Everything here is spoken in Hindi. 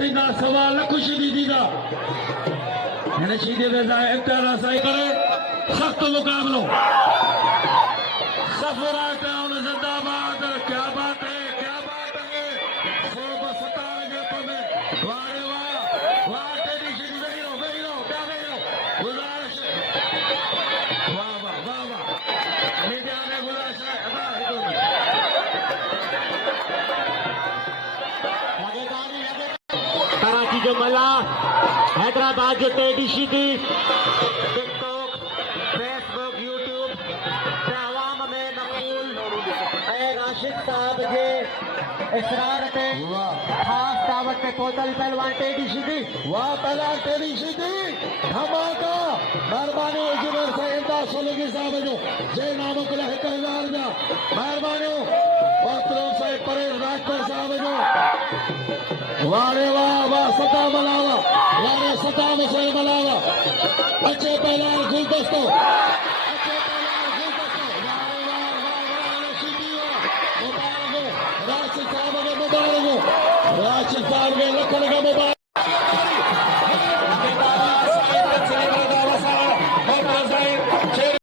थींदा सवाल ख़ुशी बि थींदा हिन शीदे वेंदा इख्तियार साईं करे सख़्तु मुक़ाबिलो सफ़रा टाउन ज़िंदाबाद क्या बात है सोब सतार जे पद वारे वाह तेरी शीदी वेही रहो गुज़ारिश वाह मीडिया ने गुज़ारिश कराची जो मला हैदराबाद जो तेडी शीदी टिकटॉक फेसबुक यूट्यूब ते अवाम में मक़बूल ऐं राशिद साहब जे इसरार ते ख़ास दावत ते पहुतल पहलवान तेडी शीदी वाह पहलवान तेरी शीदी धमाका महिरबानी इंजीनियर साईं इम्तियाज़ सोलंकी साहब जो जे नाम कुल 1000 जा महिरबानी मोहतरम साईं परेश राजपूत साहब जो वारे वाह सता मलावा वारे सता मसोई मलावा अच्छे पहलवान गुलदस्तो राशिद साहब के मुबारक हो राशिद साहब के लख लख मुबारक।